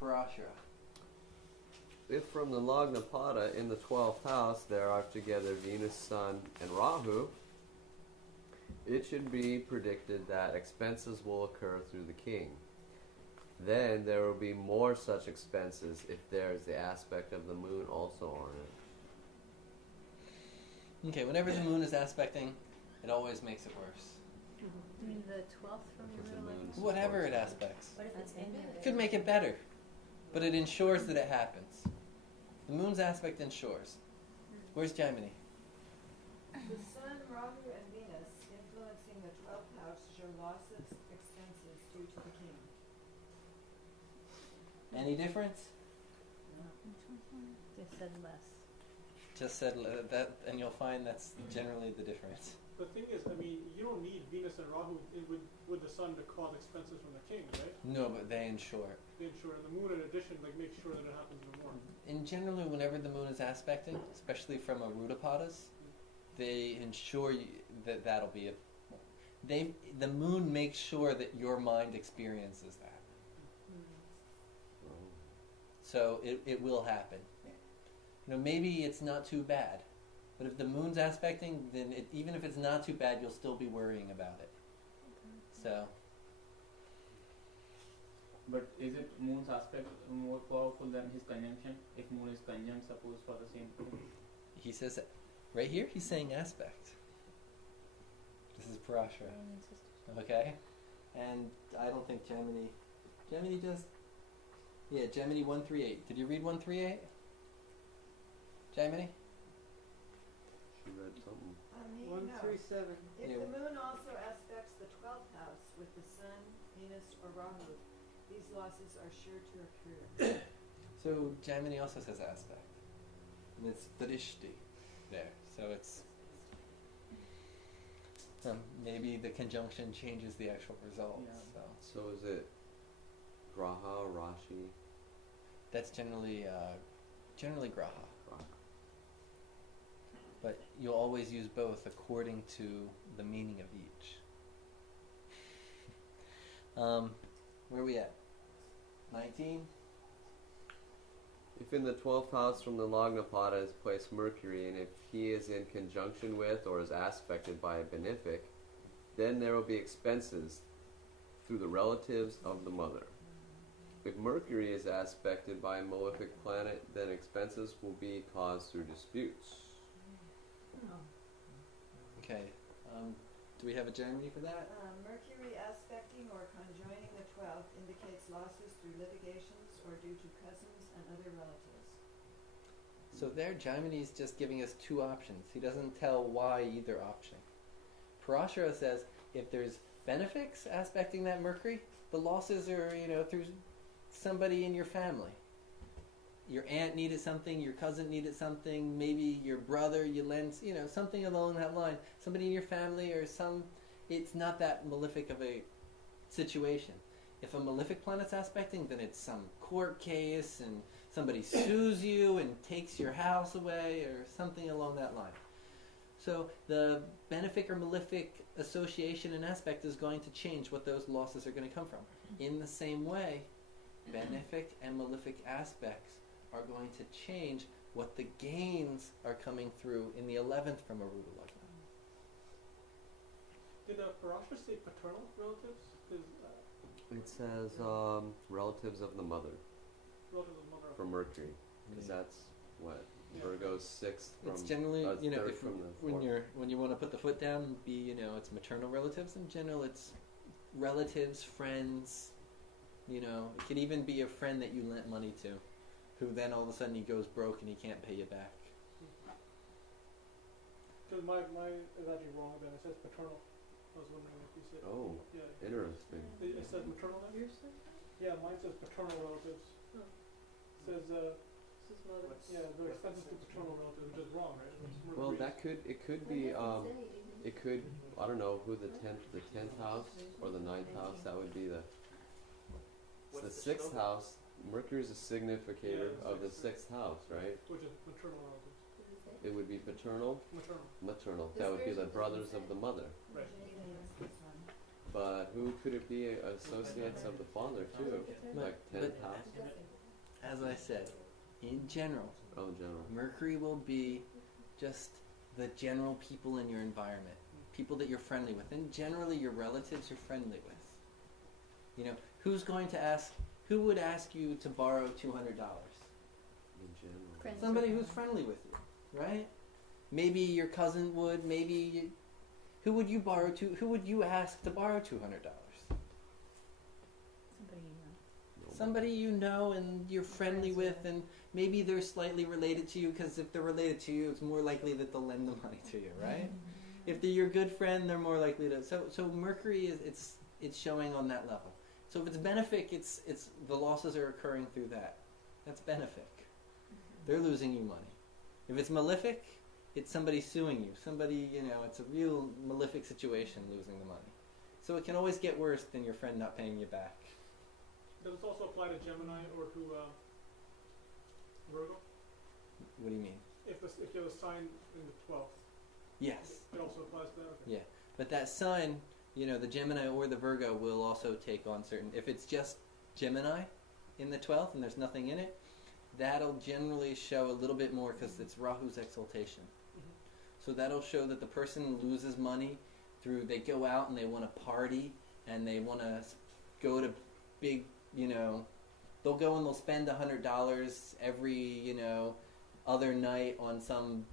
Parashara. If from the Lagna Pada in the 12th house there are together Venus, Sun, and Rahu, it should be predicted that expenses will occur through the king. Then there will be more such expenses if there is the aspect of the moon also on it. Okay, whenever the moon is aspecting, it always makes it worse. You mean the 12th from your Because the real moon's life? Whatever it aspects. What if it's in your It could make it better, but it ensures that it happens. The moon's aspect ensures. Where's Jaimini? The Sun, Rahu, and Venus influencing the 12th house show losses, expenses due to the king. Any difference? Just said less. Just said that, and you'll find that's generally the difference. The thing is, I mean, you don't need Venus and Rahu with the Sun to cause expenses from the king, right? No, but they ensure. They ensure, and the moon in addition, like, makes sure that it happens even more. In generally, whenever the moon is aspecting, especially from Ārūḍha padas, they ensure that that'll be a. The moon makes sure that your mind experiences that. So it will happen. You know, maybe it's not too bad, but if the moon's aspecting, then even if it's not too bad, you'll still be worrying about it. So. But is it moon's aspect more powerful than his conjunction? If moon is conjunct, suppose for the same thing. He says, right here, he's saying aspect. This is Parashara. Okay? And I don't think Jaimini just... Yeah, Jaimini 138. Did you read 138? Jaimini? She read something. 137. If Yeah. the moon also aspects the 12th house with the Sun, Venus, or Rahu, these losses are sure to occur. So Jaimini also says aspect. And it's Drishti there. So it's... maybe the conjunction changes the actual result. Yeah. So So is it Graha, Rashi? that's generally Graha. Graha. But you'll always use both according to the meaning of each. Where are we at? 19? If in the 12th house from the Lagna Pada is placed Mercury, and if he is in conjunction with or is aspected by a benefic, then there will be expenses through the relatives of the mother. If Mercury is aspected by a malefic planet, then expenses will be caused through disputes. Okay. Do we have a Jaimini for that? Mercury aspecting or conjoining the 12th indicates losses through litigations or due to cousins and other relatives. So there, Jaimini's just giving us two options. He doesn't tell why either option. Parashara says if there's benefics aspecting that Mercury, the losses are, through somebody in your family. Your aunt needed something, your cousin needed something, maybe your brother, you lend, something along that line. Somebody in your family or it's not that malefic of a situation. If a malefic planet's aspecting, then it's some court case and somebody sues you and takes your house away or something along that line. So the benefic or malefic association and aspect is going to change what those losses are going to come from. In the same way, benefic and malefic aspects are going to change what the gains are coming through in the 11th from Ārūḍha Lagna. Did Parashara say paternal relatives? It says relatives of the mother Relatives of the mother. for Mercury, because that's what Virgo's 6th from. It's generally, third if from the when you want to put the foot down, it's maternal relatives. In general, it's relatives, friends. It could even be a friend that you lent money to, who then all of a sudden he goes broke and he can't pay you back. Because my is actually wrong then. It says paternal. I was wondering if you said. Oh, Yeah. interesting. It says maternal then? Yours says that? Yeah, mine says paternal relatives. Oh. It says, This is mother. yeah, the expenses to paternal relatives, which is wrong, right? It's Well, Mercury's. it could be it could, I don't know who the 10th house or the 9th house, that would be it's the 6th house. Mercury is a significator of the 6th house, right? Which is maternal relatives. It would be paternal, Maternal. maternal. That would be the brothers of the mother. Right. But who could it be? Associates of the father too, like 10th house. as I said, in general, Oh, in general. Mercury will be just the general people in your environment, people that you're friendly with, and generally your relatives you're friendly with. You know, who would ask you to borrow $200? In general. Friends. Somebody who's friendly with you, right? Maybe your cousin would, who would you ask to borrow $200? Somebody you know. Nobody. Somebody you know and you're friendly Friends with, with. and maybe they're slightly related to you, because if they're related to you, it's more likely that they'll lend the money to you, right? If they're your good friend, they're more likely to. So Mercury it's showing on that level. So if it's benefic, it's the losses are occurring through that. That's benefic. They're losing you money. If it's malefic, it's somebody suing you. Somebody, it's a real malefic situation, losing the money. So it can always get worse than your friend not paying you back. Does this also apply to Gemini or to Virgo? What do you mean? If you have a sign in the 12th, Yes. it also applies to that? Okay. Yeah. But that sign, the Gemini or the Virgo will also take on certain. If it's just Gemini in the 12th and there's nothing in it, that'll generally show a little bit more because it's Rahu's exaltation. So that'll show that the person loses money through, they go out and they want to party and they want to go to big, they'll go and they'll spend $100 every, other night on some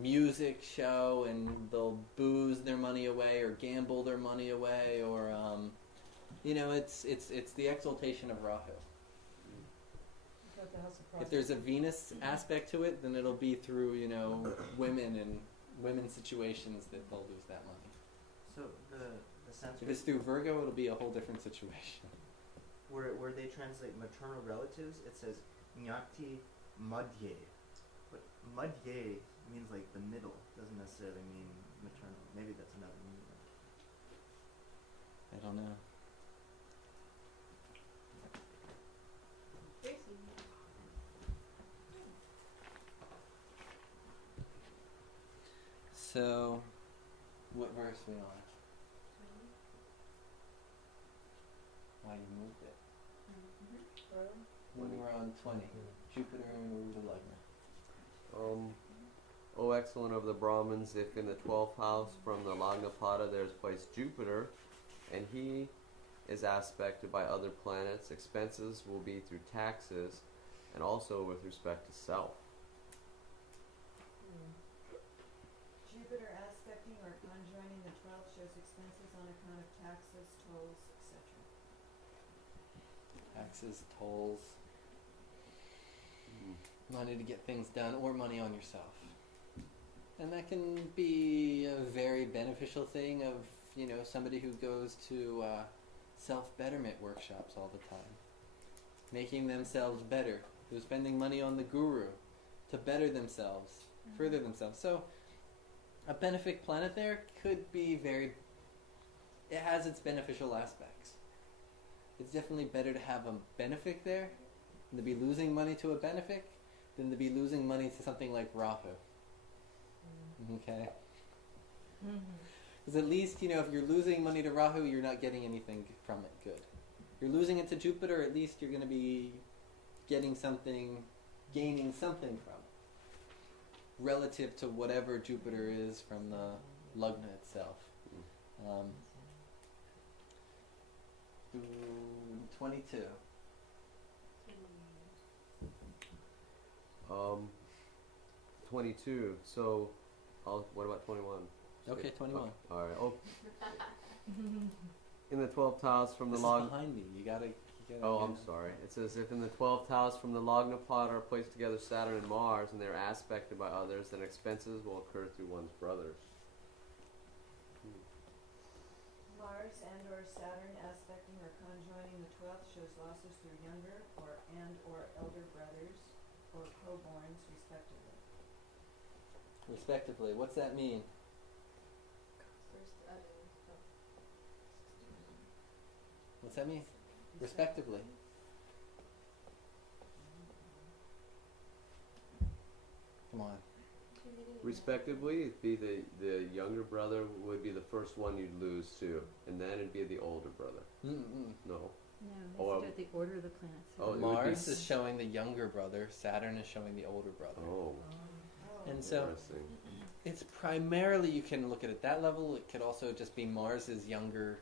music show, and they'll booze their money away or gamble their money away, or it's the exaltation of Rahu. Got the House of If there's a Venus aspect to it, then it'll be through women and women's situations that they'll lose that money. So the If Sanskrit, it's through Virgo, it'll be a whole different situation. where they translate maternal relatives, it says Nyati Madhye. But Madhye means like the middle, doesn't necessarily mean maternal. Maybe that's another meaning. I don't know. So, what verse are we on? Why you moved it? We were on 20. Jupiter and Ārūḍha Lagna. O excellent of the Brahmins, if in the 12th house from the Lagna pada there is placed Jupiter, and he is aspected by other planets, expenses will be through taxes, and also with respect to self. Jupiter aspecting or conjoining the 12th shows expenses on account of taxes, tolls, etc. Taxes, tolls, money to get things done, or money on yourself. And that can be a very beneficial thing of, somebody who goes to self-betterment workshops all the time. Making themselves better. Who's spending money on the guru to better themselves, further themselves. So, a benefic planet there could be it has its beneficial aspects. It's definitely better to have a benefic there than to be losing money to a benefic than to be losing money to something like Rahu. Okay? Because at least, if you're losing money to Rahu, you're not getting anything from it good. If you're losing it to Jupiter, at least you're going to be gaining something from it. Relative to whatever Jupiter is from the Lagna itself. 22. 22. So, what about 21? Okay, 21. Okay, all right. Oh, in the 12th house from the This is Lagna. behind me. You gotta Oh, I'm sorry. It says, if in the 12th house from the Lagna pada are placed together Saturn and Mars, and they're aspected by others, then expenses will occur through one's brothers. Mars and or Saturn aspecting or conjoining the 12th shows losses through younger or elder brothers or co-borns respectively. Respectively. What's that mean? What's that mean? Respectively. Come on. Respectively, it'd be the younger brother would be the first one you'd lose to, and then it'd be the older brother. Mm-mm. No. No, Or- these are the order of the planets. Oh, it would be Mars is s- showing the younger brother, Saturn is showing the older brother. Oh, And so interesting. it's primarily, you can look at it that level. It could also just be Mars is younger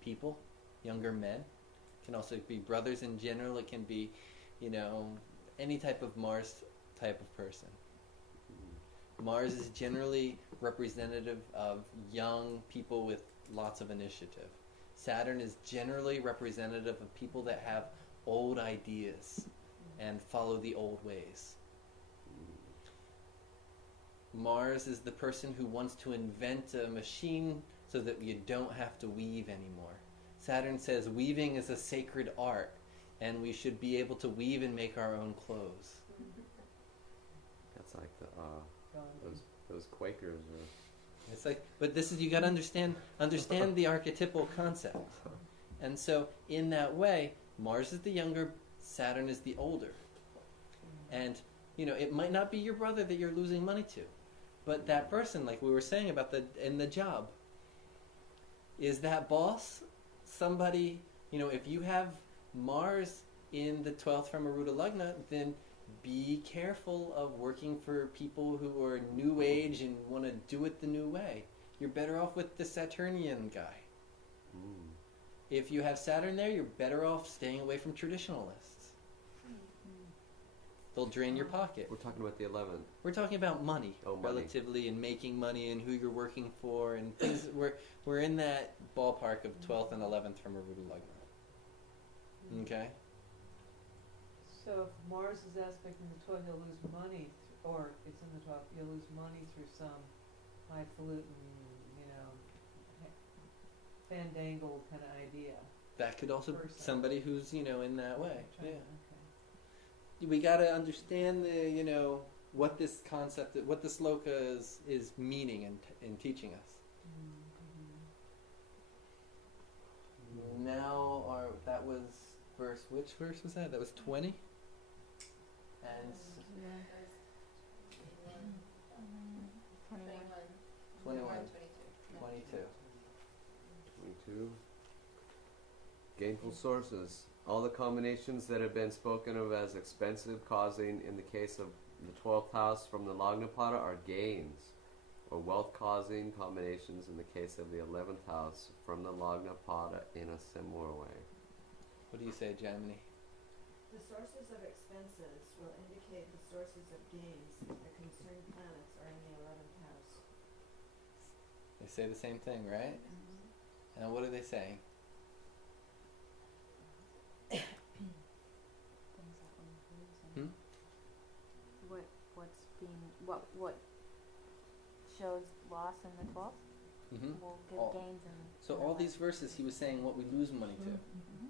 people, younger men. It can also be brothers in general. It can be, any type of Mars type of person. Mars is generally representative of young people with lots of initiative. Saturn is generally representative of people that have old ideas and follow the old ways. Mars is the person who wants to invent a machine so that you don't have to weave anymore. Saturn says weaving is a sacred art and we should be able to weave and make our own clothes. That's like those Quakers or It's like, but this is, you got to understand the archetypal concept. And so in that way, Mars is the younger, Saturn is the older. And, it might not be your brother that you're losing money to, but that person, like we were saying about in the job, is that boss somebody, if you have Mars in the 12th from Ārūḍha Lagna, then be careful of working for people who are new age and want to do it the new way. You're better off with the Saturnian guy. If you have Saturn there, you're better off staying away from traditionalists. They'll drain your pocket. we're talking about the 11th. We're talking about money, Oh, money. relatively, and making money and who you're working for and things. We're in that ballpark of 12th and 11th from Ārūḍha Lagna. Okay? So if Mars is aspecting the 12th, you'll lose money, or it's in the 12th, you'll lose money through some highfalutin, fandangled kind of idea. That could also be Person. somebody who's, in that way. Trying- Yeah. Okay. We got to understand what this concept, what the sloka is meaning and teaching us. Now, that was which verse was that? That was 20? And 21. 22. 22. Gainful sources. All the combinations that have been spoken of as expensive, causing, in the case of the 12th house from the Lagna Pada, are gains, or wealth-causing combinations in the case of the 11th house from the Lagna Pada in a similar way. What do you say, Gemini? The sources of expenses will indicate the sources of gains. The concerned planets are in the 11th house. They say the same thing, right? And what are they saying? Things that we lose and what shows loss in the 12th Mm-hmm. will give All- gains in So all these verses, he was saying what we lose money to. Mhm.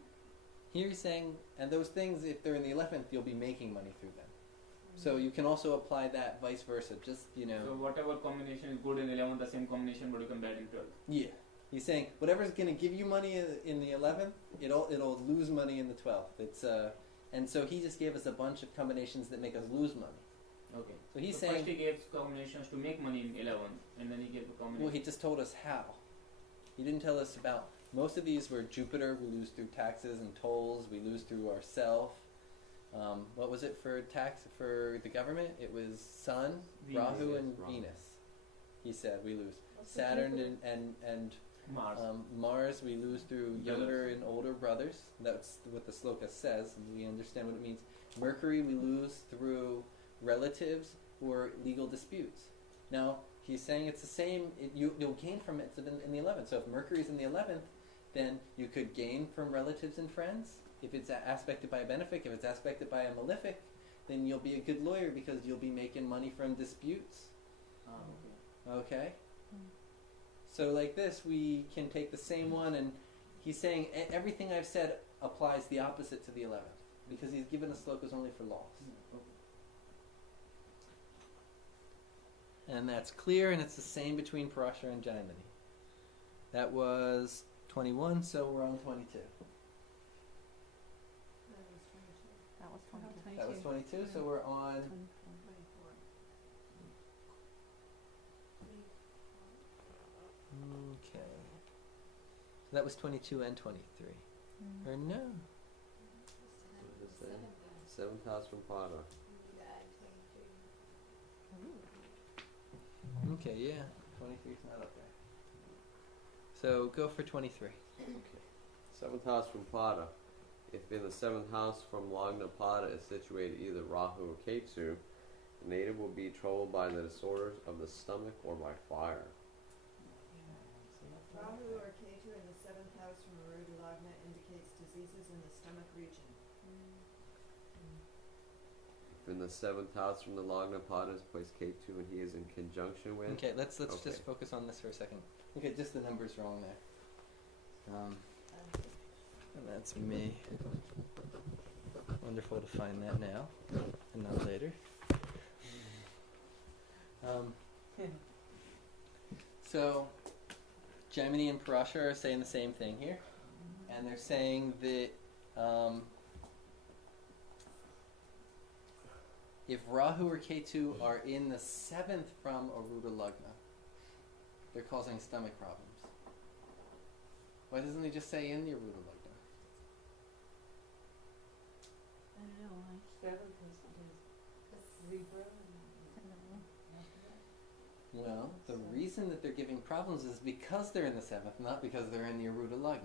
Here he's saying, and those things, if they're in the 11th, you'll be making money through them. So you can also apply that vice versa. Just, So whatever combination is good in 11th, the same combination would become bad in 12th. Yeah. He's saying whatever's going to give you money in the 11th, it'll lose money in the 12th. And so he just gave us a bunch of combinations that make us lose money. Okay. So he's First saying, he gave combinations to make money in 11th, and then he gave the combination. well, he just told us how. He didn't tell us about, most of these were Jupiter, we lose through taxes and tolls, we lose through ourself. What was it for the government? It was Sun, Venus. Rahu, and Rahu. Venus. He said we lose. What's the Saturn Jupiter? and Mars. Mars we lose through Brothers. younger and older brothers. That's what the sloka says, and we understand what it means. Mercury we lose through relatives or legal disputes. Now he's saying it's the same. You'll gain from it in the 11th. So if Mercury's in the 11th, then you could gain from relatives and friends. If it's aspected by a benefic, if it's aspected by a malefic, then you'll be a good lawyer because you'll be making money from disputes. Okay. Okay? So like this, we can take the same one, and he's saying everything I've said applies the opposite to the 11th, because he's given us slokas only for loss. And that's clear, and it's the same between Parashara and Jaimini. That was 21, so we're on 22. That was 22. That was 22, so we're on 24. Okay. That was 22 and 23. Or no? What did it say? Seventh house from Pada. Okay, yeah. 23's not up there. So go for 23. Seventh house from Pada. If in the seventh house from Lagna Pada is situated either Rahu or Ketu, the native will be troubled by the disorders of the stomach or by fire. Rahu or Ketu in the seventh house from Ārūḍha Lagna indicates diseases in the stomach region. If in the seventh house from the Lagna Pada is placed Ketu and he is in conjunction with. Okay, let's Okay. just focus on this for a second. Okay, just the numbers wrong there. And that's me. Wonderful to find that now, and not later. So, Jaimini and Parashara are saying the same thing here, and they're saying that if Rahu or Ketu are in the seventh from Ārūḍha Lagna, they're causing stomach problems. Why doesn't he just say in the Ārūḍha Lagna? I don't know why. Seventh is Libra. Well, the reason that they're giving problems is because they're in the seventh, not because they're in the Ārūḍha Lagna.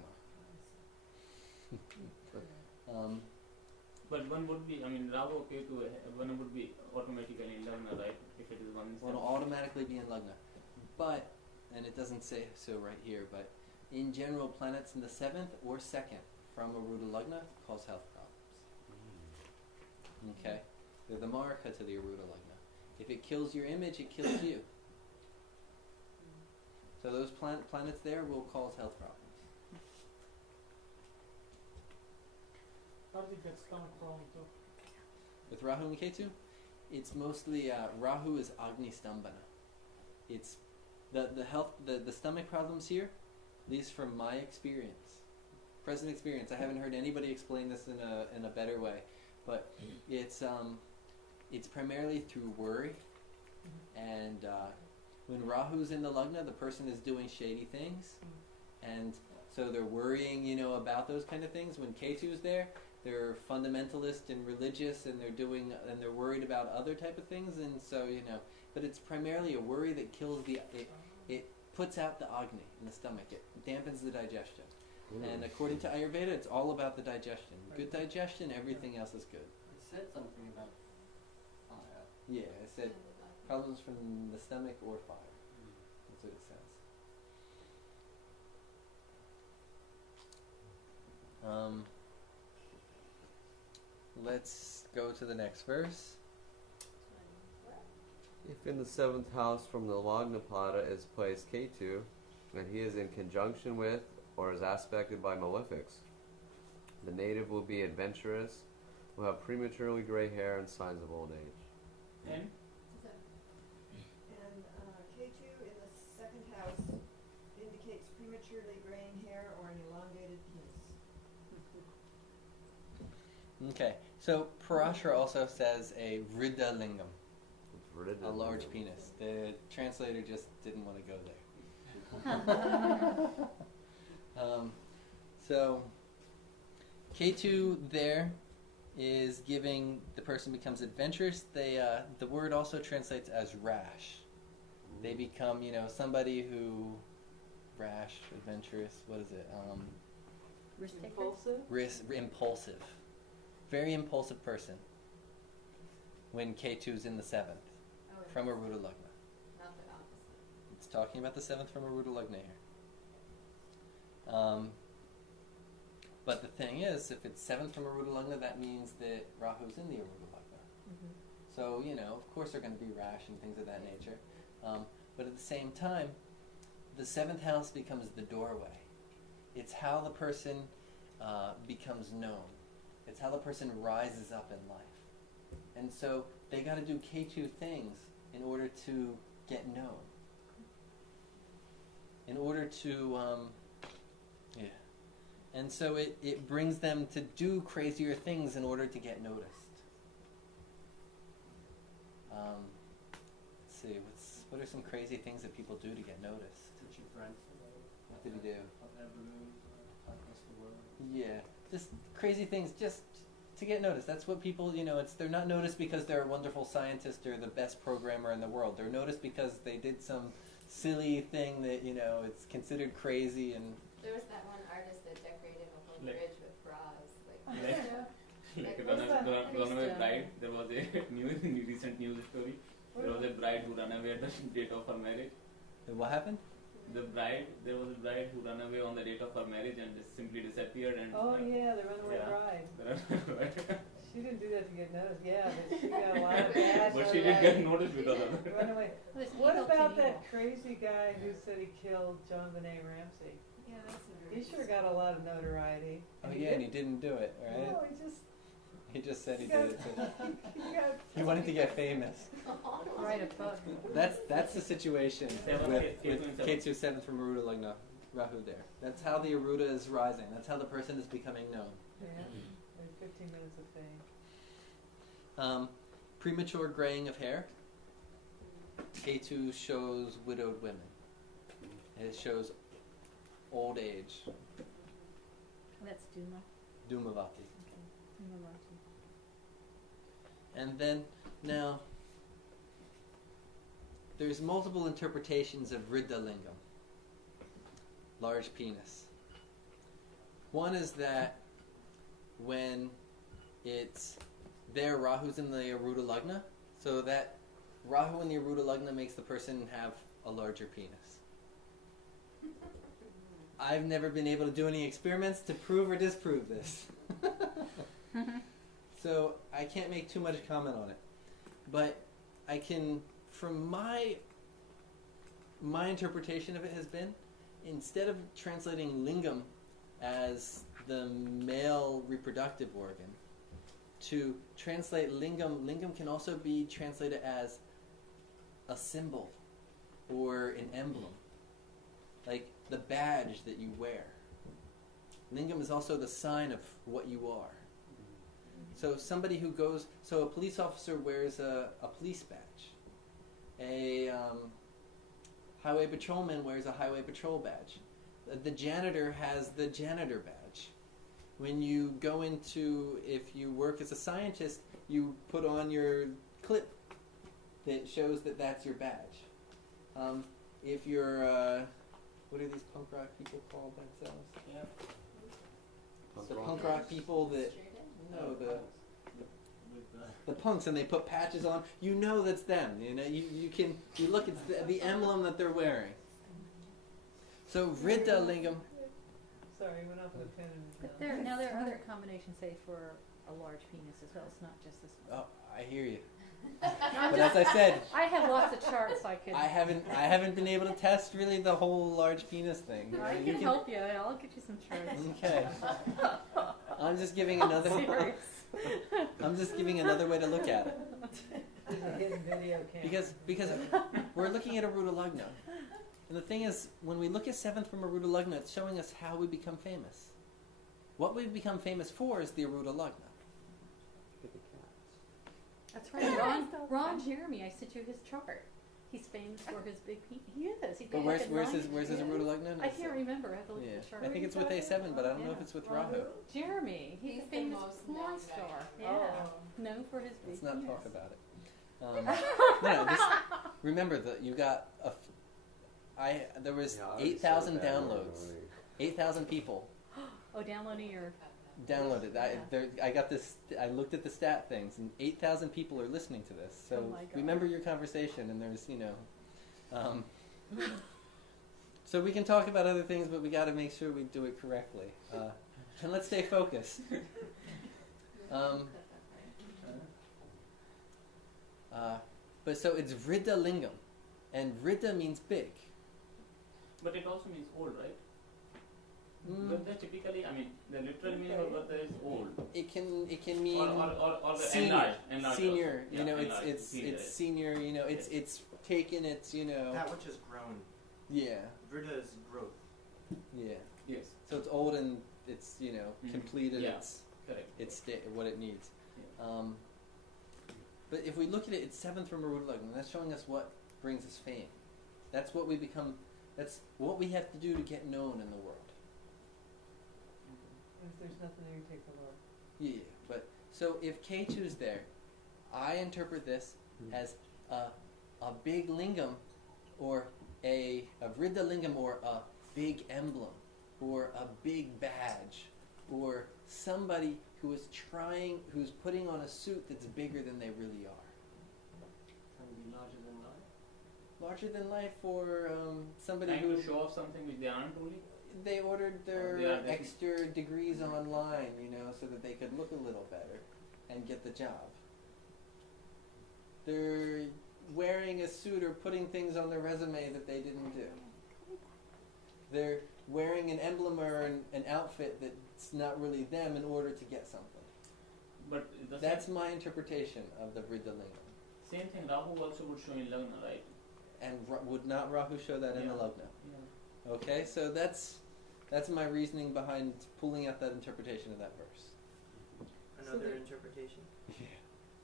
But one would be, I mean, Rahu okay to one would be automatically in Lagna, right? If it is one Well, it'll automatically be in Lagna. But, and it doesn't say so right here, but in general, planets in the seventh or second from Ārūḍha Lagna cause health problems. Okay? They're the marika to the Ārūḍha Lagna. If it kills your image, it kills you. So those planets there will cause health problems. How do you get stomach problem too? With Rahu and Ketu, it's mostly Rahu is Agni Stambhana. It's the stomach problems here, at least from my experience, present experience. I haven't heard anybody explain this in a better way, but it's primarily through worry, and when Rahu's in the Lagna, the person is doing shady things, and so they're worrying, about those kind of things. When Ketu's there, they're fundamentalist and religious, and they're worried about other type of things, and so but it's primarily a worry that kills it puts out the Agni in the stomach. It dampens the digestion, and according to Ayurveda, it's all about the digestion. Good digestion, everything else is good. It said something about fire. Yeah, I said problems from the stomach or fire. That's what it says. Let's go to the next verse. If in the seventh house from the Lagna Pada is placed Ketu, and he is in conjunction with or is aspected by malefics, the native will be adventurous, will have prematurely gray hair and signs of old age. And And Ketu in the second house indicates prematurely graying hair or an elongated penis. Okay, so Parashara also says a Vriddha Lingam, It's written a in large the- penis. The translator just didn't want to go there. So Ketu there is giving the person becomes adventurous. The word also translates as rash. They become, somebody who rash, adventurous. What is it? Risk taker? Impulsive? Impulsive. Very impulsive person. When Ketu's in the seventh from Ārūḍha Lagna. Not the opposite. It's talking about the seventh from Ārūḍha Lagna here. But the thing is, if it's seventh from Ārūḍha Lagna, that means that Rahu's in the Ārūḍha Lagna. So, of course they're going to be rash and things of that nature. But at the same time, the seventh house becomes the doorway. It's how the person becomes known. It's how the person rises up in life. And so they got to do Ketu things in order to get known. In order to, And so it brings them to do crazier things in order to get noticed. Let's see, what are some crazy things that people do to get noticed? Teach your friends What did he do? hot air balloons across the world. Yeah, just crazy things just to get noticed. That's what people, they're not noticed because they're a wonderful scientist or the best programmer in the world. They're noticed because they did some silly thing that, it's considered crazy and... There was that one artist that decorated a whole Like- bridge with bras. Like What's that? runaway bride, there was a recent news story. There was a bride who ran away at the date of her marriage. What happened? There was a bride who ran away on the date of her marriage and just simply disappeared. And Oh yeah, the runaway Yeah. bride. bride. She didn't do that to get noticed. Yeah, but she got a lot of bad. But she did get noticed because of it. Runaway. There's What evil about to that evil. crazy guy who said he killed John Benet Ramsey? Yeah, that's He sure got a lot of notoriety. Oh yeah, and he didn't do it, right? No, He just said he he did it too. got He wanted to get famous. Write a book. That's the situation Seven, with Ketu Ketu 7th from Ārūḍha Lagna, Rahu there. That's how the Ārūḍha is rising. That's how the person is becoming known. Yeah, like 15 minutes of fame. Premature graying of hair. Ketu shows widowed women. It shows old age. That's Duma. Dhumavati. Dumavati. And then, now, there's multiple interpretations of Vriddha Lingam, large penis. One is that when it's there, Rahu's in the Ārūḍha Lagna, so that Rahu in the Ārūḍha Lagna makes the person have a larger penis. I've never been able to do any experiments to prove or disprove this. So I can't make too much comment on it. But I can, from my interpretation of it has been, instead of translating lingam as the male reproductive organ, to translate lingam can also be translated as a symbol or an emblem, like the badge that you wear. Lingam is also the sign of what you are. So somebody who goes, so a police officer wears a police badge. A highway patrolman wears a highway patrol badge. The janitor has the janitor badge. When you go into, if you work as a scientist, you put on your clip that shows that that's your badge. If you're, what are these punk rock people called themselves? The punk rock people that, no, the punks, and they put patches on. You know that's them. You look, it's the emblem that they're wearing. So Vriddha Lingam. Sorry, went off with a pen in his But mouth. there are other combinations, say, for a large penis as well. It's not just this one. Oh, I hear you. I'm But just- as I said, I have lots of charts I could. I haven't been able to test really the whole large penis thing. I You can help you. I'll get you some charts. Okay. I'm just giving another. Serious. I'm just giving another way to look at it. There's a hidden video camera. Because we're looking at Ārūḍha Lagna. And the thing is, when we look at 7th from Ārūḍha Lagna, it's showing us how we become famous. What we become famous for is the Ārūḍha Lagna. That's right. Ron Jeremy, I sent you his chart. He's famous for his big penis. He is. He's But where's his Ārūḍha Lagna? I can't remember. I have to look at the chart. I think it's with A7, but I don't know if it's with Rahu. Jeremy. He's a the famous most porn known star. guy. Yeah. Known for his big Let's not penis. talk about it. Remember that you got there was 8,000 downloads. 8,000 people Oh, downloading your. downloaded. I got this. I looked at the stat things, and 8,000 people are listening to this. So Oh my God. remember your conversation, and there's so we can talk about other things, but we got to make sure we do it correctly, and let's stay focused. But so it's Vriddha Lingam, and Vriddha means big. But it also means old, right? Mm. But typically, I mean, the literal meaning of Vata is old. It can mean Or the senior, enlarged senior. also. Yeah, enlarged, it's senior. senior. It's taken. It's That which is grown. yeah, Vriddha is growth. yeah. Yes, So it's old and it's Mhm. completed. Yeah. It's correct. what it needs. Yeah. But if we look at it, it's 7th from Ārūḍha Lagna. That's showing us what brings us fame. That's what we become. That's what we have to do to get known in the world. If there's nothing there, you take the lower. Yeah, but so if Ketu's there, I interpret this as a big lingam, or a Vriddha lingam, or a big emblem, or a big badge, or somebody who is who's putting on a suit that's bigger than they really are. Can be larger than life. Larger than life, or somebody Trying who to show off something which they aren't really. they ordered their They are extra degrees online, so that they could look a little better and get the job. They're wearing a suit or putting things on their resume that they didn't do. They're wearing an emblem or an outfit that's not really them in order to get something. But the That's my interpretation of the Vriddha lingam. same thing Rahu also would show in Lagna, right? And would not Rahu show that in the Yeah. Lagna? Yeah. Okay, so that's my reasoning behind pulling out that interpretation of that verse. Another interpretation. Yeah.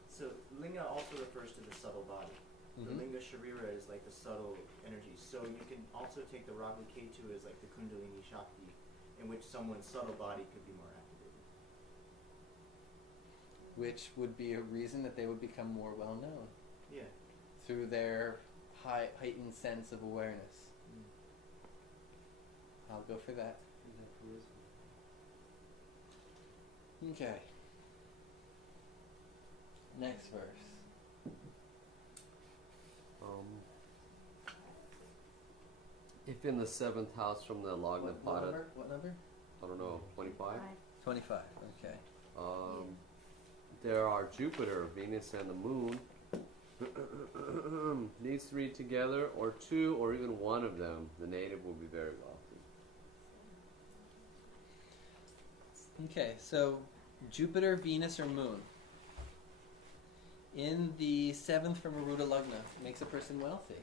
So linga also refers to the subtle body. The Mhm. linga sharira is like the subtle energy. So you can also take the Rahu Ketu as like the Kundalini Shakti, in which someone's subtle body could be more activated. Which would be a reason that they would become more well known Yeah. through their heightened sense of awareness. I'll go for that. Is that charisma? Okay. Next verse. If in the 7th house from the Lagna Pada, What number? I don't know, 25. 25. Okay. There are Jupiter, Venus, and the Moon. These three together, or two, or even one of them, the native will be very wealthy. Okay, so Jupiter, Venus, or Moon in the 7th from Ārūḍha Lagna makes a person wealthy.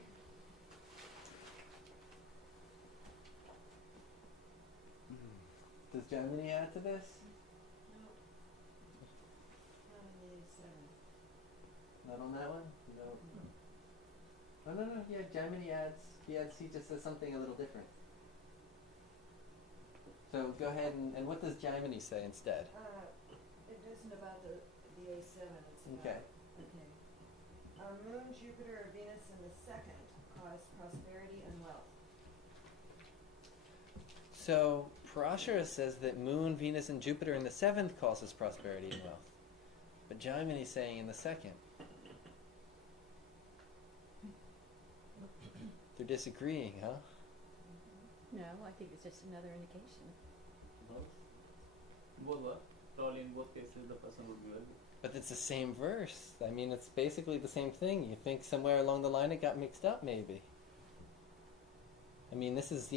Does Gemini add to this? Not in the A7. Not on that one? No. Oh, no. Yeah, Gemini adds. He just says something a little different. So go ahead and what does Gemini say instead? It isn't about the A7. It's about, Okay. Moon, Jupiter, or Venus in the 2nd cause prosperity and wealth. So Parashara says that Moon, Venus, and Jupiter in the 7th causes prosperity and wealth. But Jaimini's saying in the 2nd. They're disagreeing, huh? No, I think it's just another indication. Both were. Probably in both cases the person would be wealthy. But it's the same verse. I mean, it's basically the same thing. You think somewhere along the line it got mixed up, maybe. I mean, this is,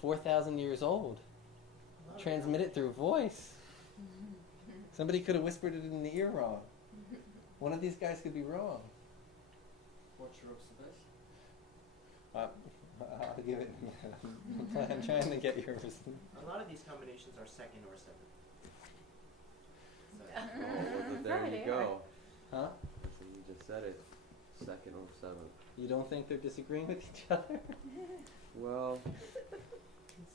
4,000 years old. Transmitted through voice. Somebody could have whispered it in the ear wrong. One of these guys could be wrong. What's your observation? I'll give it. I'm trying to get yours. A lot of these combinations are 2nd or 7th. Oh, well, there Right you there. go. Huh? So you just said it. 2nd or 7th. You don't think they're disagreeing with each other? Well,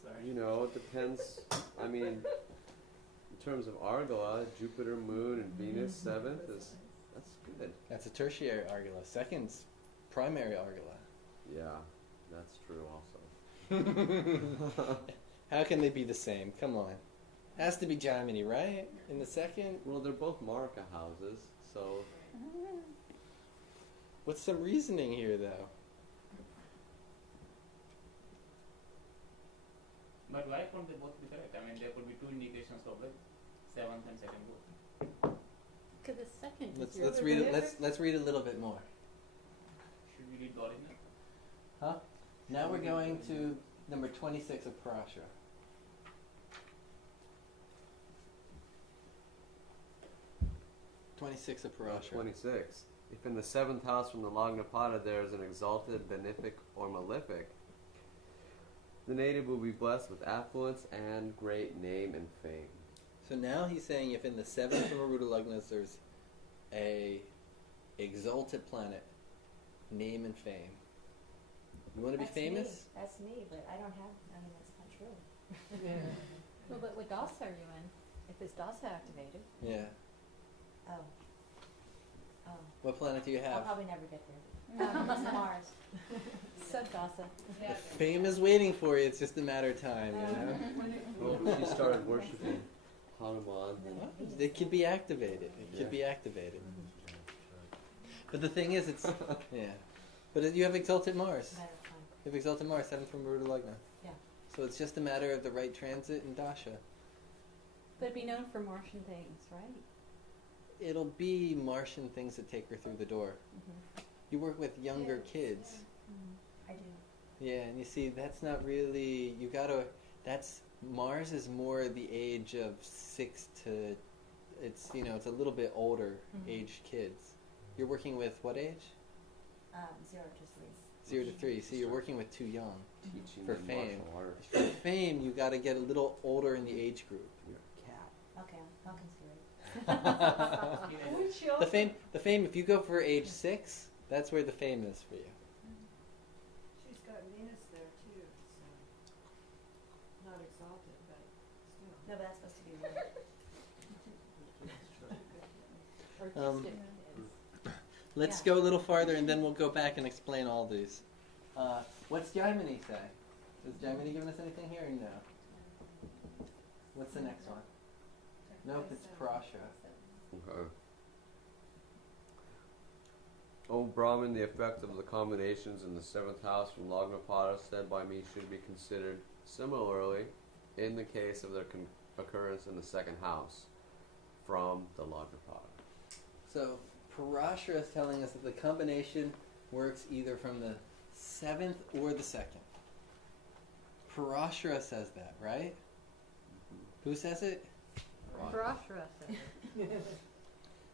Sorry. it depends. I mean, in terms of Ārūḍha, Jupiter, Moon, and Venus, 7th that's good. That's a tertiary Argala. 2nd's primary Argala. Yeah, that's true also. How can they be the same? Come on. Has to be Jaimini, right? In the 2nd? Well, they're both Marika houses, so What's some reasoning here, though? But why can't they both be correct? I mean, there could be two indications of it, 7th and 2nd both. Because the 2nd is Let's read it. Let's read a little bit more. Should we read the original? Huh? Now we're going to number 26 of Parashara. '26 of Parashara. 26. If in the 7th house from the Lagna Pada there is an exalted, benefic, or malefic, the native will be blessed with affluence and great name and fame. So now he's saying if in the 7th from Ārūḍha Lagnas there's a exalted planet, name and fame. You want to be famous? That's me, but I don't have. I mean, that's not true. Well, but what house are you in? If it's dasa activated. Yeah. Oh. Oh. What planet do you I'll have? probably never get there. It's Mars. Sub dasa. Fame is waiting for you. It's just a matter of time, you know? Well, if you started worshiping Hanuman, then It could be activated. It could be activated. But the thing is, it's yeah. But you have exalted Mars. Matter of time. You have exalted Mars, 7th from Ārūḍha Lagna. Yeah. So it's just a matter of the right transit and dasha. But it'd be known for Martian things, right? It'll be Martian things that take her through the door. Mm-hmm. You work with younger kids. I do. Yeah, and you see, that's not really, you gotta, that's, Mars is more the age of 6 to, it's, you know, it's a little bit older aged kids. You're working with what age? 0 to 3. 0 to 3, so you're working with too young. teaching For them fame. martial arts. For fame, you gotta get a little older in the age group. You're a cat. Okay, I'll consider it. The fame, if you go for age 6, that's where the fame is for you. She's got Venus there too, so not exalted, but still. No, but that's supposed to be weird. Artistic. Let's Yeah. go a little farther and then we'll go back and explain all these. What's Jaimini say? Has Jaimini given us anything here or no? What's the next one? Nope, it's Parashara. Okay. O Brahman, the effect of the combinations in the 7th house from Lagnapada said by me should be considered similarly in the case of their occurrence in the 2nd house from the Lagnapada. So Parashara is telling us that the combination works either from the 7th or the 2nd. Parashara says that, right? Who says it? Parashara said it.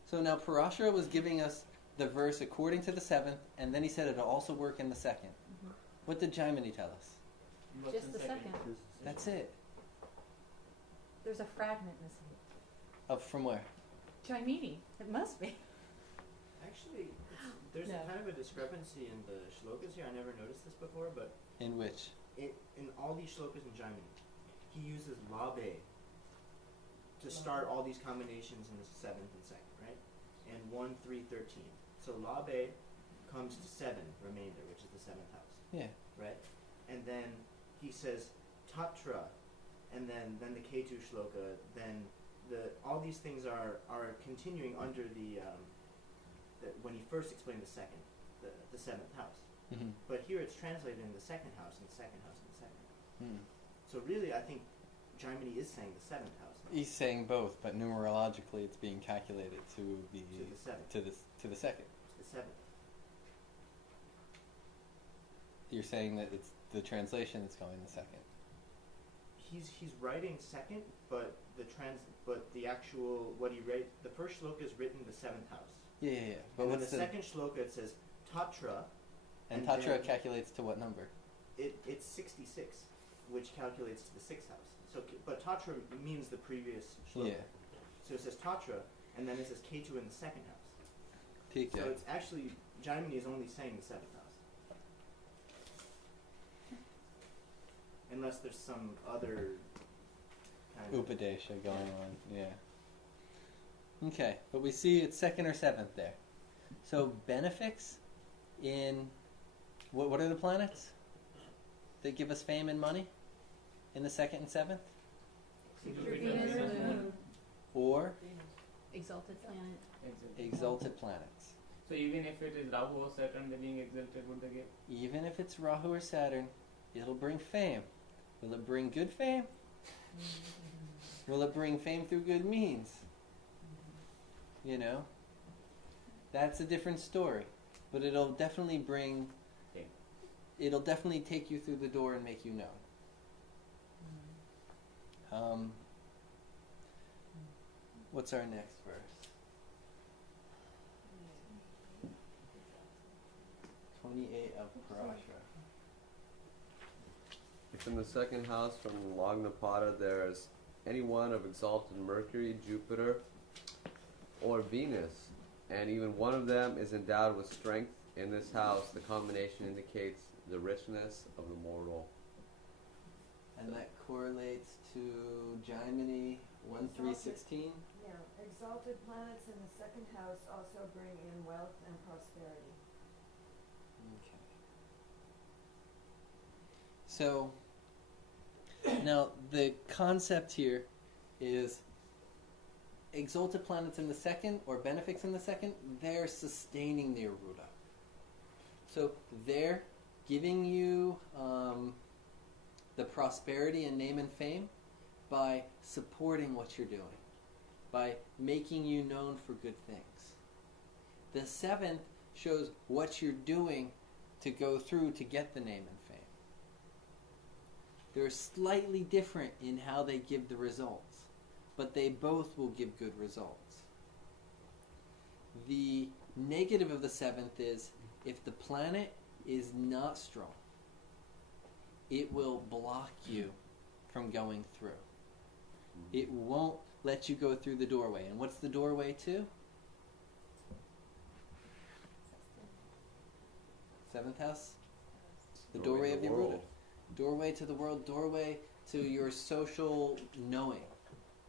So now Parashara was giving us the verse according to the 7th, and then he said it'll also work in the 2nd. What did Jaimini tell us? Just the second. That's it. There's a fragment missing. From where? Jaimini. It must be. Actually, there's No. a kind of a discrepancy in the shlokas here. I never noticed this before, but In which? in all these shlokas in Jaimini, he uses labe to start all these combinations in the 7th and 2nd, right? And 1, 3, 13. So labe comes to 7 remainder, which is the 7th house, Yeah. right? And then he says tatra, and then the Ketu shloka. Then all these things are continuing under the when he first explained the 2nd, the 7th house. Mm-hmm. But here it's translated in the 2nd house and the 2nd house and the 2nd house. Hmm. So really, I think Jaimini is saying the 7th house. He's saying both, but numerologically it's being calculated to the To the 7th. to the 2nd. To the 7th. You're saying that it's the translation that's going the 2nd. He's writing 2nd, but the actual what he wrote, the first shloka is written the 7th house. Yeah. But And then what's the 2nd shloka it says tatra. and and Tatra then- calculates to what number? It's 66, which calculates to the 6th house. So, but tatra means the previous shloka. Yeah. So it says tatra, and then it says Ketu in the 2nd house. Peak. So it's actually Jaimini is only saying the 7th house. Unless there's some other kind of Upadesha going on. Yeah. Okay, but we see it's 2nd or 7th there. So benefics in what are the planets that give us fame and money in the 2nd and 7th? Venus, Moon, Or exalted planet. exalted planets. So even if it is Rahu or Saturn, they're being exalted, would they give? Even if it's Rahu or Saturn, it'll bring fame. Will it bring good fame? Will it bring fame through good means? You know? That's a different story. But it'll definitely bring... Okay. It'll definitely take you through the door and make you known. What's our next verse? 28 of Parashara. If in the 2nd house from Lagnapada there is any one of exalted Mercury, Jupiter, or Venus, and even one of them is endowed with strength in this house, the combination indicates the richness of the mortal. And that correlates to Jaimini 1-3-16. Yeah, exalted planets in the second house also bring in wealth and prosperity. Okay. So, now the concept here is exalted planets in the second or benefics in the second, they're sustaining the Ārūḍha. So they're giving you the prosperity and name and fame by supporting what you're doing, by making you known for good things. The seventh shows what you're doing to go through to get the name and fame. They're slightly different in how they give the results, but they both will give good results. The negative of the seventh is if the planet is not strong, it will block you from going through. It won't let you go through the doorway. And what's the doorway to? Seventh house? The doorway of the Ārūḍha. Doorway to the world, doorway to your social knowing,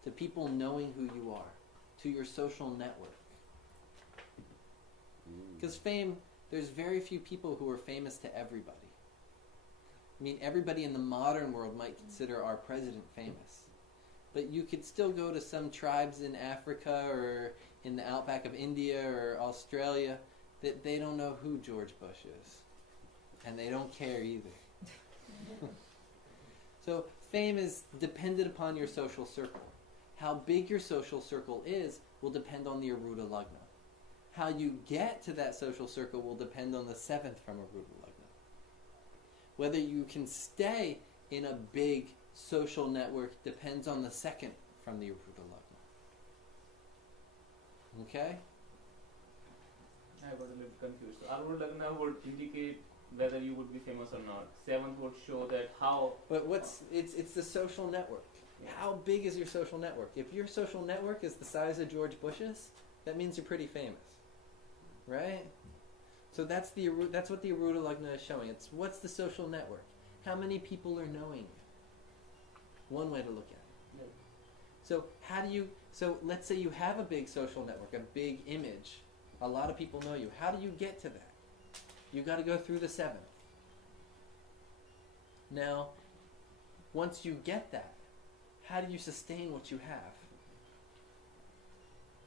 to people knowing who you are, to your social network. Because fame, there's very few people who are famous to everybody. I mean, everybody in the modern world might consider our president famous. But you could still go to some tribes in Africa or in the outback of India or Australia that they don't know who George Bush is. And they don't care either. So fame is dependent upon your social circle. How big your social circle is will depend on the Ārūḍha Lagna. How you get to that social circle will depend on the seventh from Ārūḍha Lagna. Whether you can stay in a big social network depends on the second from the Ārūḍha Lagna. Okay? I was a little confused. So Ārūḍha Lagna would indicate whether you would be famous or not. Seventh would show that how. But it's the social network. Yeah. How big is your social network? If your social network is the size of George Bush's, that means you're pretty famous, right? So that's what the Ārūḍha Lagna is showing. It's what's the social network? How many people are knowing you? One way to look at it. Yeah. So let's say you have a big social network, a big image. A lot of people know you. How do you get to that? You got to go through the seventh. Now, once you get that, how do you sustain what you have?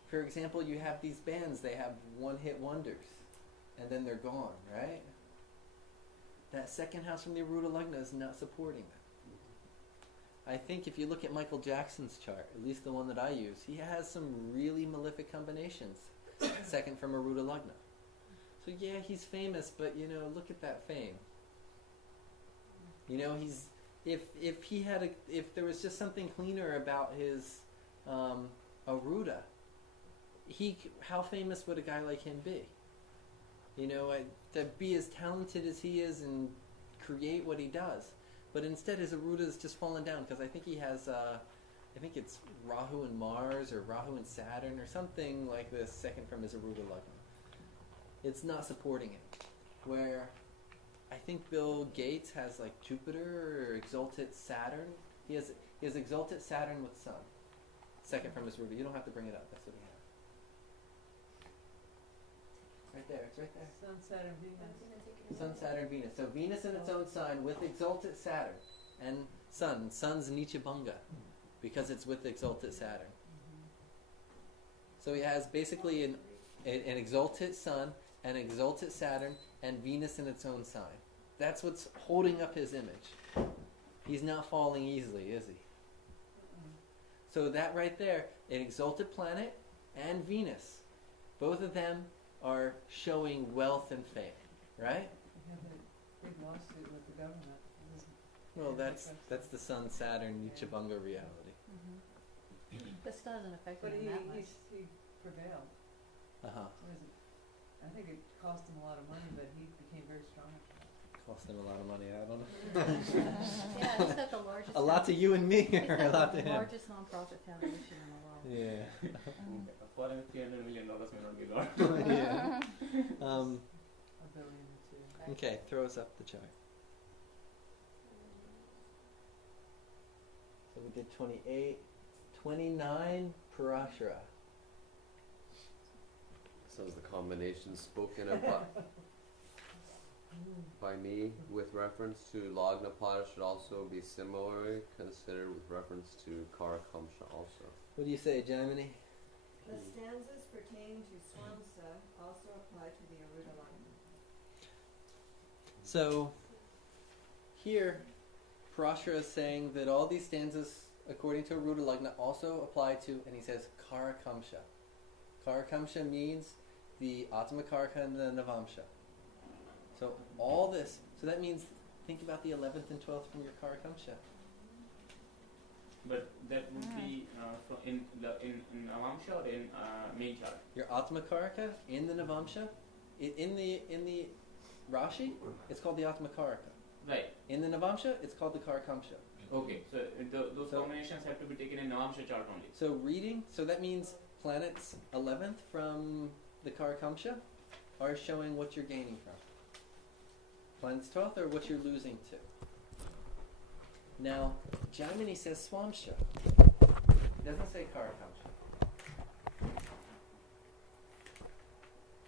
For example, you have these bands, they have one-hit wonders, and then they're gone, right? That second house from the Ārūḍha Lagna is not supporting that. I think if you look at Michael Jackson's chart, at least the one that I use, he has some really malefic combinations, second from Ārūḍha Lagna. So yeah, he's famous, but look at that fame. If there was just something cleaner about his Ārūḍha, how famous would a guy like him be? To be as talented as he is and create what he does, but instead his Ārūḍha is just fallen down because I think he has, I think it's Rahu and Mars or Rahu and Saturn or something like this, second from his Ārūḍha Lagna. It's not supporting it. Where I think Bill Gates has like Jupiter or exalted Saturn. He has exalted Saturn with Sun. Second from his Ārūḍha. You don't have to bring it up. That's what he has. Right there. It's right there. Sun, Saturn, Venus. Sun, Saturn, Venus. So Venus in its own sign with exalted Saturn. And Sun. Sun's Nichabanga because it's with exalted Saturn. So he has basically an exalted Sun, an exalted Saturn, and Venus in its own sign. That's what's holding up his image. He's not falling easily, is he? So that right there, an exalted planet and Venus, both of them are showing wealth and fame, right? We have a big lawsuit with the government. Well, that's the Sun, Saturn, Nichabanga reality. This doesn't affect But him that much. he prevailed. Uh-huh. I think it cost him a lot of money, but he became very strong after that. Cost him a lot of money, I don't know. Yeah, he's got the largest. A lot to you and me, He's or a got lot the to him. largest non-profit foundation in the world. Yeah. For him, $300 million may not be a lot. Yeah. A billion too. Okay, throw us up the chart. So we did 28. 29, Parashara. Says the combination spoken about by me with reference to Lagna pada should also be similarly considered with reference to Karakamsha also. What do you say, Jaimini? The stanzas pertaining to Swamsa also apply to the Ārūḍha Lagna. So, here, Parashara is saying that all these stanzas, according to Ārūḍha Lagna, also apply to, and he says, Karakamsha. Karakamsha means the Atmakaraka and the Navamsha. So all this, so that means, think about the 11th and 12th from your Karakamsha. But that would be in Navamsha or in main chart? Your Atmakaraka in the Navamsha, in the Rashi, it's called the Atmakaraka. Right. In the Navamsha, it's called the Karakamsha. Okay, so those combinations have to be taken in Navamsha chart only. So reading, so that means planets 11th from the Karakamsha are showing what you're gaining from. Planets 12th are what you're losing to. Now, Jaimini says Swamsha. It doesn't say Karakamsha.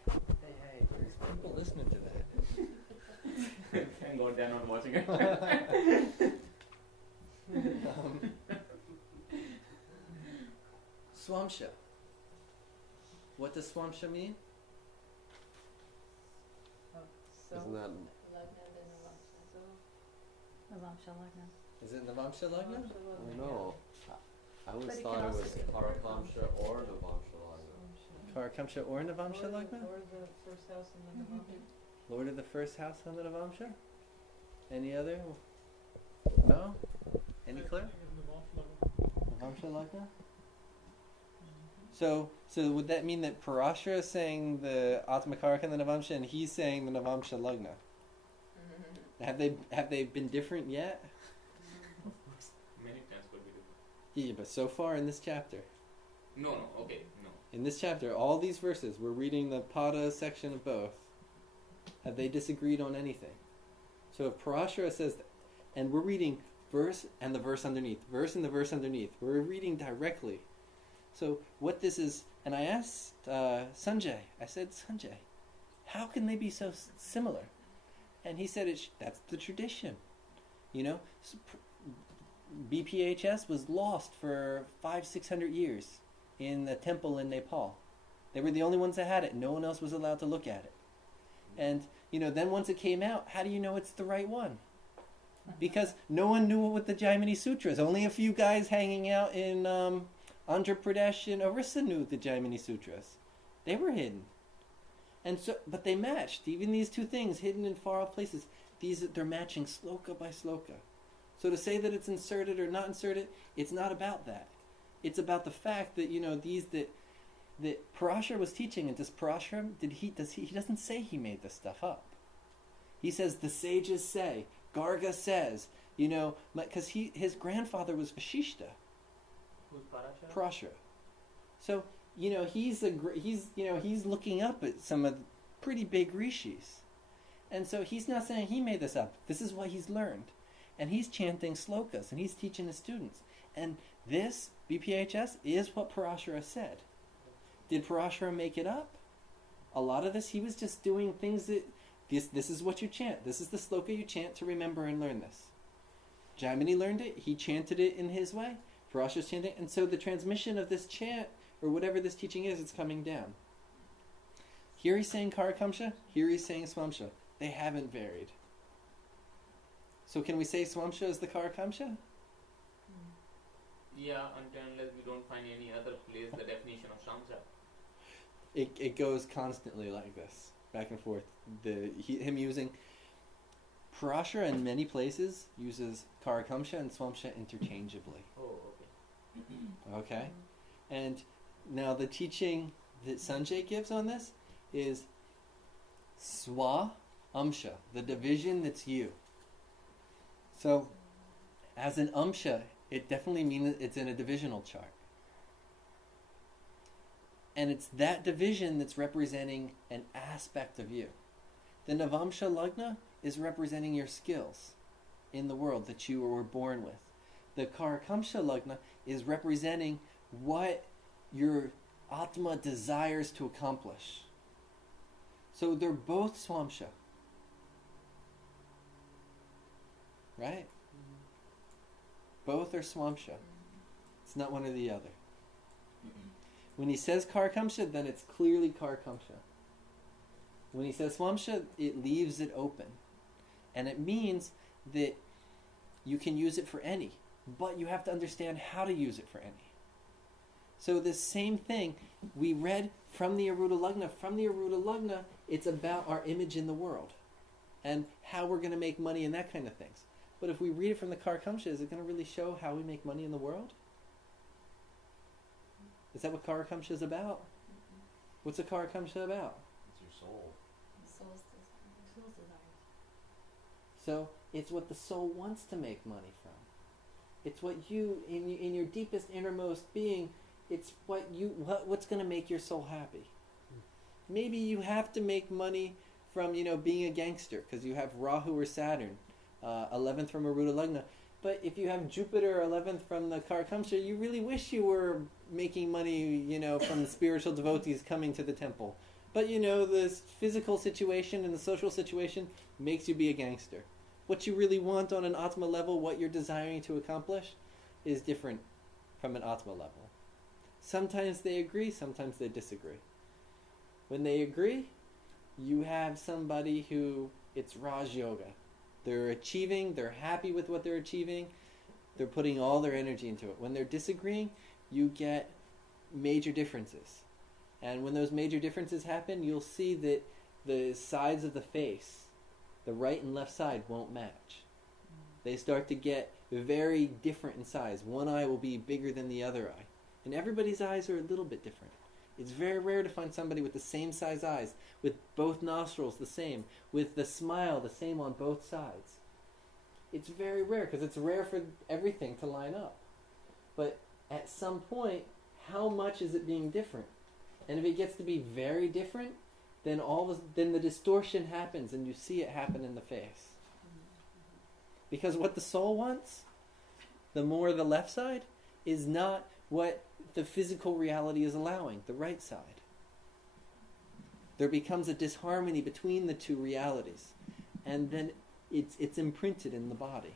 Hey, there's people listening to that. Thank God they're not watching it. Swamsha. What does Swamsha mean? Isn't that Navamsha Lagna. Is it Navamsha Lagna? no? I always But it thought can it also was be the Karakamsha or Navamsha Lagna. Karakamsha or Navamsha Lagna? Or the first house in the Navamsha. Lord of the first house on the Navamsha? Any other? No? Any clue? Navamsha Lagna? So would that mean that Parashara is saying the Atmakaraka and the Navamsha, and he's saying the Navamsha Lagna? Have they been different yet? Many times could be different. Yeah, but so far in this chapter. No, okay, no. In this chapter, all these verses, we're reading the Pada section of both. Have they disagreed on anything? So if Parashara says that, and we're reading verse and the verse underneath, verse and the verse underneath, we're reading directly. So what this is, and I asked Sanjay, I said, Sanjay, how can they be so similar? And he said, that's the tradition. You know, BPHS was lost for 500-600 years in the temple in Nepal. They were the only ones that had it. No one else was allowed to look at it. And, you know, then once it came out, how do you know it's the right one? Because no one knew what the Jaimini Sutras. Only a few guys hanging out in Andhra Pradesh and Orissa knew the Jaimini Sutras. They were hidden. And so, but they matched. Even these two things, hidden in far off places, they're matching sloka by sloka. So to say that it's inserted or not inserted, it's not about that. It's about the fact that, you know, that Parashara was teaching, and does Parashara, he doesn't say he made this stuff up. He says the sages say, Garga says, you know, because his grandfather was Vashishta. Who's Parashara? Parashara. So, you know, he's looking up at some of the pretty big rishis. And so he's not saying he made this up. This is what he's learned. And he's chanting slokas, and he's teaching his students. And this, BPHS, is what Parashara said. Did Parashara make it up? A lot of this, he was just doing things that, this is what you chant. This is the sloka you chant to remember and learn this. Jaimini learned it. He chanted it in his way. Parashara's chanting. And so the transmission of this chant, or whatever this teaching is, it's coming down. Here he's saying Karakamsha. Here he's saying Swamsha. They haven't varied. So can we say Swamsha is the Karakamsha? Yeah, unless we don't find any other place the definition of Shamsa. It goes constantly like this, back and forth. Him using Parashara in many places uses Karakamsha and Swamsha interchangeably. Oh, okay. Okay? And now the teaching that Sanjay gives on this is Swa Amsha, the division that's you. So, as an Amsha, it definitely means it's in a divisional chart. And it's that division that's representing an aspect of you. The Navamsha Lagna is representing your skills in the world that you were born with. the Karakamsha Lagna is representing what your Atma desires to accomplish. So they're both Swamsha. Right? Both are Swamsha. It's not one or the other. When he says Karakamsha, then it's clearly Karakamsha. When he says Swamsha, it leaves it open. And it means that you can use it for any, but you have to understand how to use it for any. So this same thing we read from the Ārūḍha Lagna. From the Ārūḍha Lagna, it's about our image in the world and how we're going to make money and that kind of things. But if we read it from the Karakamsha, is it going to really show how we make money in the world? Is that what Karakamsha is about? What's a Karakamsha about? It's your soul. Soul's desire. So it's what the soul wants to make money from. It's what you, in your deepest innermost being, it's what's going to make your soul happy. Maybe you have to make money from being a gangster because you have Rahu or Saturn, 11th from Ārūḍha Lagna. But if you have Jupiter 11th from the Karakamsha, you really wish you were making money, from the spiritual devotees coming to the temple. But this physical situation and the social situation makes you be a gangster. What you really want on an Atma level, what you're desiring to accomplish, is different from an Atma level. Sometimes they agree, sometimes they disagree. When they agree, you have somebody who, it's Raj Yoga. They're achieving, they're happy with what they're achieving, they're putting all their energy into it. When they're disagreeing, you get major differences. And when those major differences happen, you'll see that the sides of the face, the right and left side, won't match. They start to get very different in size. One eye will be bigger than the other eye. And everybody's eyes are a little bit different. It's very rare to find somebody with the same size eyes, with both nostrils the same, with the smile the same on both sides. It's very rare because it's rare for everything to line up. But at some point, how much is it being different? And if it gets to be very different, then then the distortion happens and you see it happen in the face. Because what the soul wants, the more the left side, is not what the physical reality is allowing, the right side. There becomes a disharmony between the two realities, and then it's imprinted in the body.